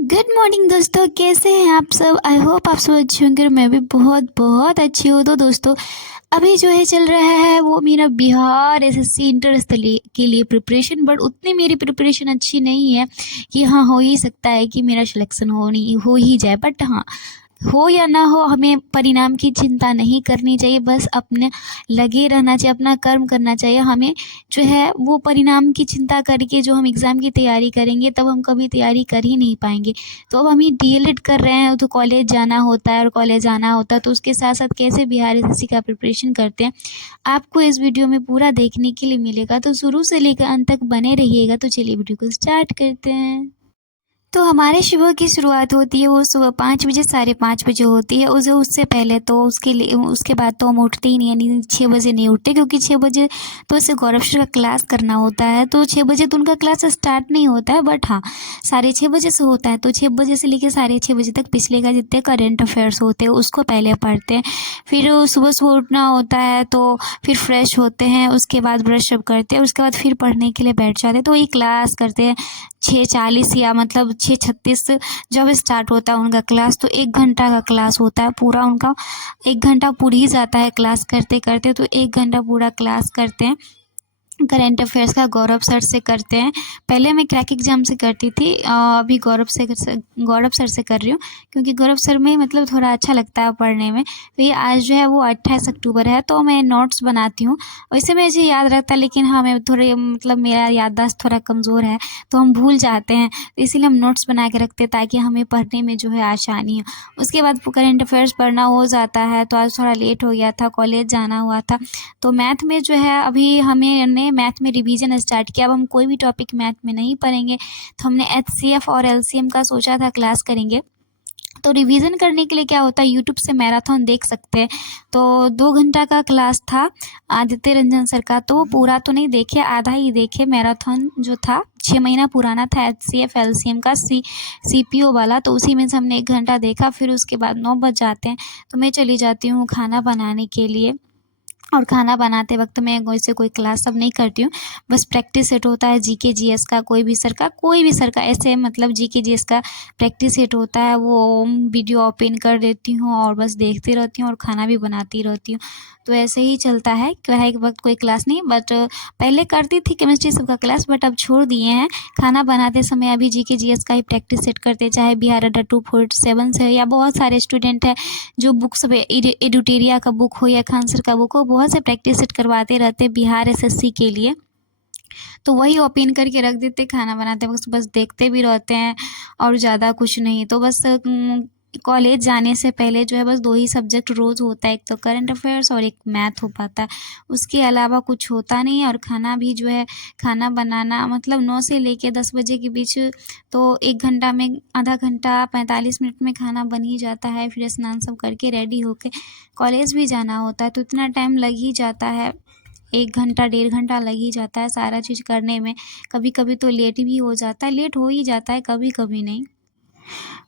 Good morning दोस्तों, कैसे हैं आप सब। आई होप आप सब अच्छे होंगे। मैं भी बहुत बहुत अच्छी हूँ। तो दोस्तों अभी जो है चल रहा है वो मेरा बिहार एसएससी इंटर के लिए प्रिपरेशन। बट उतनी मेरी प्रिपरेशन अच्छी नहीं है कि हाँ हो ही सकता है कि मेरा सिलेक्शन हो ही जाए। बट हाँ, हो या ना हो, हमें परिणाम की चिंता नहीं करनी चाहिए। बस अपने लगे रहना चाहिए, अपना कर्म करना चाहिए। हमें जो है वो परिणाम की चिंता करके जो हम एग्ज़ाम की तैयारी करेंगे तब हम कभी तैयारी कर ही नहीं पाएंगे। तो अब हम ये डीएलएड कर रहे हैं तो कॉलेज जाना होता है, और कॉलेज आना होता है तो उसके साथ साथ कैसे बिहार एसएससी का प्रिपरेशन करते हैं आपको इस वीडियो में पूरा देखने के लिए मिलेगा। तो शुरू से लेकर अंत तक बने रहिएगा। तो चलिए वीडियो को स्टार्ट करते हैं। तो हमारे सुबह की शुरुआत होती है वो सुबह 5 बजे, 5:30 बजे होती है। उससे पहले तो उसके बाद तो हम उठते ही नहीं, यानी 6 बजे नहीं उठते, क्योंकि 6 बजे तो उसे गौरव सर का क्लास करना होता है। तो 6 बजे तो उनका क्लास स्टार्ट नहीं होता है, बट हाँ 6:30 बजे से होता है। तो 6 बजे से लेकर 6:30 बजे तक पिछले का जितने करेंट अफेयर्स होते हैं उसको पहले पढ़ते हैं। फिर सुबह सुबह उठना होता है तो फिर फ्रेश होते हैं, उसके बाद ब्रश अप करते हैं, उसके बाद फिर पढ़ने के लिए बैठ जाते हैं। तो वही क्लास करते हैं 6:40 या मतलब 6:36 जब स्टार्ट होता है उनका क्लास। तो 1 घंटा का क्लास होता है पूरा उनका। 1 घंटा पूरी ही जाता है क्लास करते करते। तो 1 घंटा पूरा क्लास करते हैं। करेंट अफेयर्स का गौरव सर से करते हैं। पहले मैं क्रैक एग्जाम से करती थी, अभी गौरव सर से कर रही हूँ, क्योंकि गौरव सर में मतलब थोड़ा अच्छा लगता है पढ़ने में। तो ये आज जो है वो 28 अक्टूबर है तो मैं नोट्स बनाती हूँ। वैसे मुझे याद रहता है, लेकिन हाँ मैं थोड़े मतलब मेरा याददाश्त थोड़ा कमज़ोर है तो हम भूल जाते हैं। तो इसीलिए हम नोट्स बना के रखते हैं ताकि हमें पढ़ने में जो है आसानी हो। उसके बाद करेंट अफेयर्स पढ़ना हो जाता है। तो आज थोड़ा लेट हो गया था, कॉलेज जाना हुआ था। तो मैथ में जो है अभी हमने मैथ में रिवीजन स्टार्ट किया। अब हम कोई भी टॉपिक मैथ में नहीं पढ़ेंगे, तो हमने एचसीएफ और एलसीएम का सोचा था क्लास करेंगे। तो रिवीजन करने के लिए क्या होता है, यूट्यूब से मैराथन देख सकते हैं। तो 2 घंटा का क्लास था आदित्य रंजन सर का। तो वो पूरा तो नहीं देखे, आधा ही देखे। मैराथन जो था 6 महीना पुराना था, एचसीएफ एलसीएम का सीपीओ वाला। तो उसी में से हमने 1 घंटा देखा। फिर उसके बाद 9 बज जाते हैं तो मैं चली जाती हूँ खाना बनाने के लिए। और खाना बनाते वक्त मैं वैसे कोई क्लास सब नहीं करती हूँ, बस प्रैक्टिस सेट होता है जीके जीएस का, कोई भी सर का ऐसे मतलब जीके जीएस का प्रैक्टिस सेट होता है। वो वीडियो ओपन कर देती हूँ और बस देखती रहती हूँ और खाना भी बनाती रहती हूँ। तो ऐसे ही चलता है, पढ़ाई के वक्त कोई क्लास नहीं। बट पहले करती थी केमिस्ट्री सबका क्लास, बट अब छोड़ दिए हैं। खाना बनाते समय अभी जीके जीएस का ही प्रैक्टिस सेट करते, चाहे बिहार अड्डा 247 से, या बहुत सारे स्टूडेंट हैं जो बुक सब एडुटेरिया का बुक हो या खान सर का बुक हो, बहुत से प्रैक्टिस सेट करवाते रहते बिहार एसएससी के लिए। तो वही ओपन करके रख देते खाना बनाते वक्त, बस देखते भी रहते हैं और ज़्यादा कुछ नहीं। तो बस कॉलेज जाने से पहले जो है बस 2 ही सब्जेक्ट रोज़ होता है, एक तो करंट अफेयर्स और एक मैथ हो पाता है। उसके अलावा कुछ होता नहीं है। और खाना भी जो है, खाना बनाना मतलब 9 से लेके 10 बजे के बीच, तो 1 घंटा में, आधा घंटा 45 मिनट में खाना बन ही जाता है। फिर स्नान सब करके रेडी होके कॉलेज भी जाना होता है तो इतना टाइम लग ही जाता है। 1 घंटा 1.5 घंटा लग ही जाता है सारा चीज़ करने में। कभी कभी तो लेट भी हो जाता है, लेट हो ही जाता है, कभी कभी नहीं।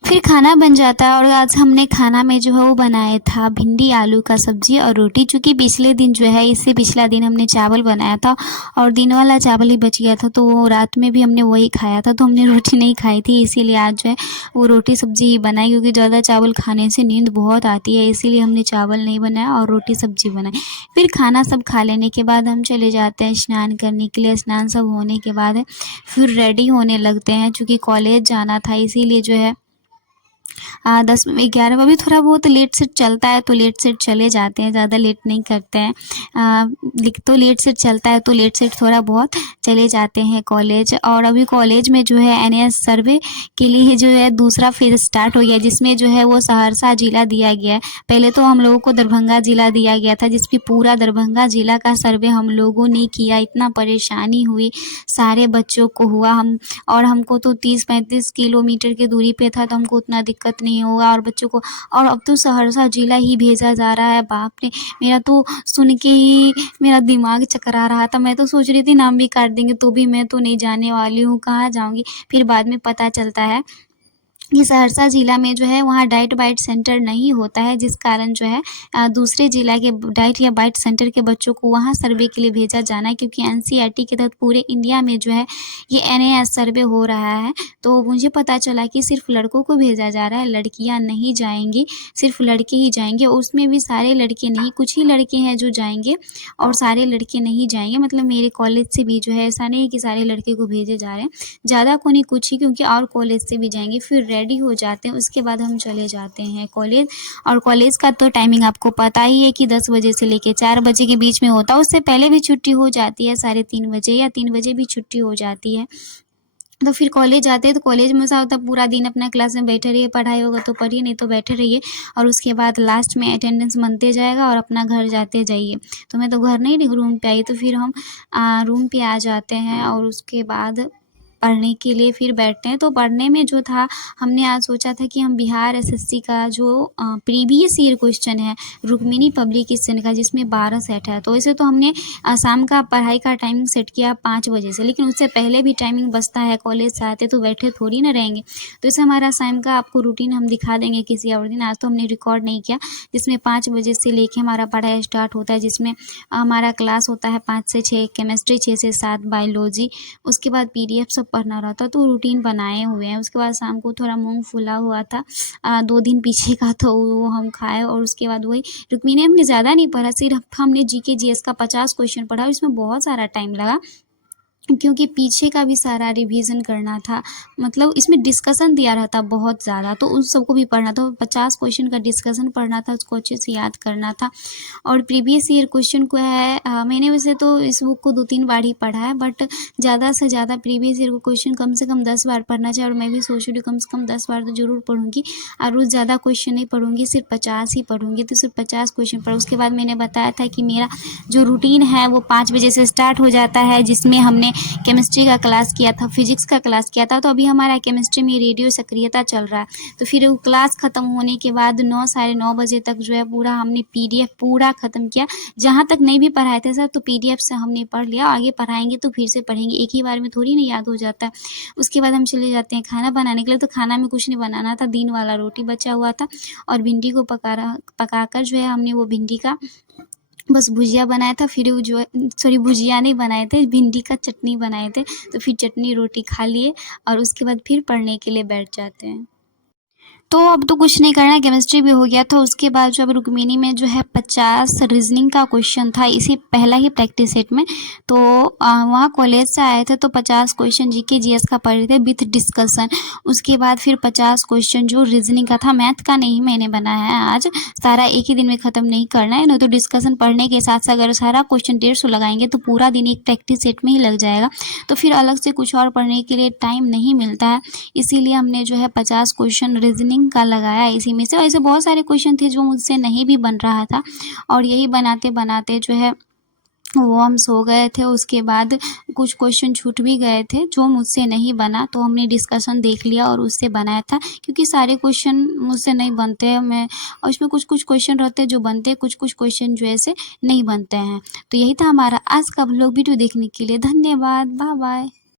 फिर खाना बन जाता है। और आज हमने खाना में जो है वो बनाया था भिंडी आलू का सब्जी और रोटी। चूँकि पिछले दिन जो है, इससे पिछला दिन हमने चावल बनाया था और दिन वाला चावल ही बच गया था, तो वो रात में भी हमने वही खाया था। तो हमने रोटी नहीं खाई थी, इसीलिए आज जो है वो रोटी सब्जी ही बनाई, क्योंकि ज़्यादा चावल खाने से नींद बहुत आती है, इसीलिए हमने चावल नहीं बनाया और रोटी सब्जी बनाई। फिर खाना सब खा लेने के बाद हम चले जाते हैं स्नान करने के लिए। स्नान सब होने के बाद फिर रेडी होने लगते हैं, चूँकि कॉलेज जाना था इसीलिए जो है 10 11 अभी थोड़ा बहुत लेट सेट चलता है तो लेट सेट चले जाते हैं, ज़्यादा लेट नहीं करते हैं। तो लेट सेट चलता है तो लेट सेट थोड़ा बहुत चले जाते हैं कॉलेज। और अभी कॉलेज में जो है एनएस सर्वे के लिए जो है दूसरा फेज स्टार्ट हो गया, जिसमें जो है वो सहरसा जिला दिया गया है। पहले तो हम लोगों को दरभंगा जिला दिया गया था, जिसकी पूरा दरभंगा जिला का सर्वे हम लोगों ने किया। इतना परेशानी हुई, सारे बच्चों को हुआ। और हमको तो 30-35 किलोमीटर की दूरी पे था तो हमको उतना दिक्कत नहीं होगा, और बच्चों को। और अब तो सहरसा जिला ही भेजा जा रहा है। बाप रे, मेरा तो सुन के ही मेरा दिमाग चकरा रहा था। मैं तो सोच रही थी नाम भी काट देंगे तो भी मैं तो नहीं जाने वाली हूँ, कहाँ जाऊँगी। फिर बाद में पता चलता है कि सहरसा ज़िला में जो है वहाँ डाइट बाइट सेंटर नहीं होता है, जिस कारण जो है दूसरे ज़िला के डाइट या बाइट सेंटर के बच्चों को वहाँ सर्वे के लिए भेजा जाना है, क्योंकि एनसीईआरटी के तहत पूरे इंडिया में जो है ये एनएएस सर्वे हो रहा है। तो मुझे पता चला कि सिर्फ लड़कों को भेजा जा रहा है, लड़कियाँ नहीं जाएंगी, सिर्फ लड़के ही जाएंगे। उसमें भी सारे लड़के नहीं, कुछ ही लड़के हैं जो जाएंगे और सारे लड़के नहीं जाएंगे। मतलब मेरे कॉलेज से भी जो है ऐसा नहीं है कि सारे लड़के को भेजे जा रहे हैं, ज़्यादा को नहीं कुछ ही, क्योंकि और कॉलेज से भी जाएंगे। फिर रेडी हो जाते हैं, उसके बाद हम चले जाते हैं कॉलेज। और कॉलेज का तो टाइमिंग आपको पता ही है कि 10 बजे से लेके 4 बजे के बीच में होता है। उससे पहले भी छुट्टी हो जाती है, 3:30 बजे या 3 बजे भी छुट्टी हो जाती है। तो फिर कॉलेज जाते हैं, तो कॉलेज में ऐसा होता है पूरा दिन अपना क्लास में बैठे रहिए, पढ़ाई होगा तो पढ़िए, नहीं तो बैठे रहिए। और उसके बाद लास्ट में अटेंडेंस बनते जाएगा और अपना घर जाते जाइए। तो मैं तो घर नहीं, रूम पे आई। तो फिर हम रूम पे आ जाते हैं और उसके बाद पढ़ने के लिए फिर बैठते हैं। तो पढ़ने में जो था, हमने आज सोचा था कि हम बिहार एसएससी का जो प्रीवियस ईयर क्वेश्चन है रुक्मिणी पब्लिकेशन का, जिसमें 12 सेट है। तो वैसे तो हमने शाम का पढ़ाई का टाइमिंग सेट किया 5 बजे से, लेकिन उससे पहले भी टाइमिंग बचता है, कॉलेज से आते तो बैठे थोड़ी ना रहेंगे। तो इसे हमारा शाम का आपको रूटीन हम दिखा देंगे किसी और दिन। आज तो हमने रिकॉर्ड नहीं किया, जिसमें 5 बजे से लेके हमारा पढ़ाई स्टार्ट होता है, जिसमें हमारा क्लास होता है 5 से 6 केमिस्ट्री, 6 से 7 बायोलॉजी, उसके बाद पीडीएफ सब पढ़ना रहता। तो रूटीन बनाए हुए हैं। उसके बाद शाम को थोड़ा मूंग फूला हुआ था 2 दिन पीछे का, तो वो हम खाए। और उसके बाद वही रुक्मिणी हमने ज़्यादा नहीं पढ़ा, सिर्फ हमने जीके जीएस का 50 क्वेश्चन पढ़ा। इसमें बहुत सारा टाइम लगा, क्योंकि पीछे का भी सारा रिवीजन करना था। मतलब इसमें डिस्कशन दिया रहता बहुत ज़्यादा, तो उन सबको भी पढ़ना था। 50 क्वेश्चन का डिस्कशन पढ़ना था, उसको अच्छे से याद करना था। और प्रीवियस ईयर क्वेश्चन को है मैंने वैसे तो इस बुक को 2-3 बार ही पढ़ा है, बट ज़्यादा से ज़्यादा प्रीवियस ईयर को क्वेश्चन कम से कम 10 बार पढ़ना चाहिए। और मैं भी सोच रही हूँ कम से कम 10 बार तो ज़रूर पढ़ूंगी। और रोज़ ज़्यादा क्वेश्चन नहीं पढ़ूंगी, सिर्फ 50 ही पढ़ूंगी। तो सिर्फ 50 क्वेश्चन पढ़, उसके बाद मैंने बताया था कि मेरा जो रूटीन है वो 5 बजे से स्टार्ट हो जाता है, जिसमें हमने केमिस्ट्री का क्लास किया था, फिजिक्स का क्लास किया था। तो अभी हमारा केमिस्ट्री में रेडियो सक्रियता चल रहा है। तो फिर वो क्लास ख़त्म होने के बाद 9 साढ़े 9 बजे तक जो है पूरा हमने पीडीएफ पूरा ख़त्म किया। जहाँ तक नहीं भी पढ़ाए थे सर, तो पीडीएफ से हमने पढ़ लिया। आगे पढ़ाएंगे तो फिर से पढ़ेंगे, एक ही बार में थोड़ी ना याद हो जाता है। उसके बाद हम चले जाते हैं खाना बनाने के लिए। तो खाना में कुछ नहीं बनाना था, दिन वाला रोटी बचा हुआ था और भिंडी को पकाकर जो है हमने वो भिंडी का बस भुजिया बनाया था। फिर वो जो सॉरी भुजिया नहीं बनाए थे, भिंडी का चटनी बनाए थे। तो फिर चटनी रोटी खा लिए और उसके बाद फिर पढ़ने के लिए बैठ जाते हैं। तो अब तो कुछ नहीं करना है, केमिस्ट्री भी हो गया था। उसके बाद जो अब रुक्मिणी में जो है 50 रीजनिंग का क्वेश्चन था, इसी पहला ही प्रैक्टिस सेट में। तो वहाँ कॉलेज से आए थे, तो 50 क्वेश्चन जीके जीएस का पढ़े थे विथ डिस्कशन। उसके बाद फिर 50 क्वेश्चन जो रीजनिंग का था, मैथ का नहीं मैंने बनाया है आज, सारा एक ही दिन में ख़त्म नहीं करना है। नहीं तो डिस्कशन पढ़ने के साथ साथ अगर सारा क्वेश्चन 150 लगाएंगे तो पूरा दिन एक प्रैक्टिस सेट में ही लग जाएगा। तो फिर अलग से कुछ और पढ़ने के लिए टाइम नहीं मिलता है, इसीलिए हमने जो है 50 क्वेश्चन रीजनिंग का लगाया इसी में से। और ऐसे बहुत सारे क्वेश्चन थे जो मुझसे नहीं भी बन रहा था, और यही बनाते बनाते जो है वो हम सो गए थे। उसके बाद कुछ क्वेश्चन छूट भी गए थे जो मुझसे नहीं बना, तो हमने डिस्कशन देख लिया और उससे बनाया था, क्योंकि सारे क्वेश्चन मुझसे नहीं बनते हैं। मैं और इसमें कुछ कुछ क्वेश्चन रहते हैं जो बनते हैं, कुछ कुछ क्वेश्चन जो ऐसे नहीं बनते हैं। तो यही था हमारा आज का व्लॉग। वीडियो देखने के लिए धन्यवाद। Bye bye.